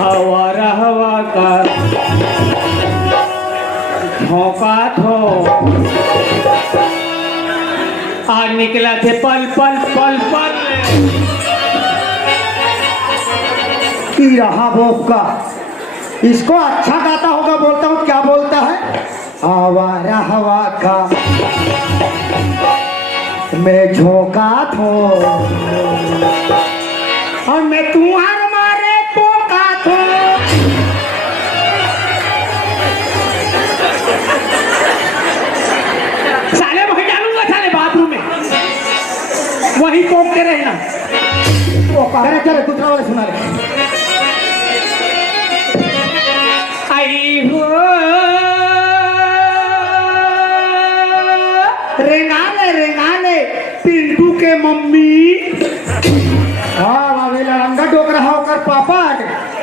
आवारा हवा का झोंका थो आज निकला थे पल पल पल पल पी रहा बोका इसको अच्छा गाता होगा। बोलता हूँ क्या बोलता है। आवारा हवा का मैं झोंका थो और मैं तुम्हारे मारे पोका थो। साले वही डालूंगा साले बाथरूम में वही पोकते रहना। चले चले तू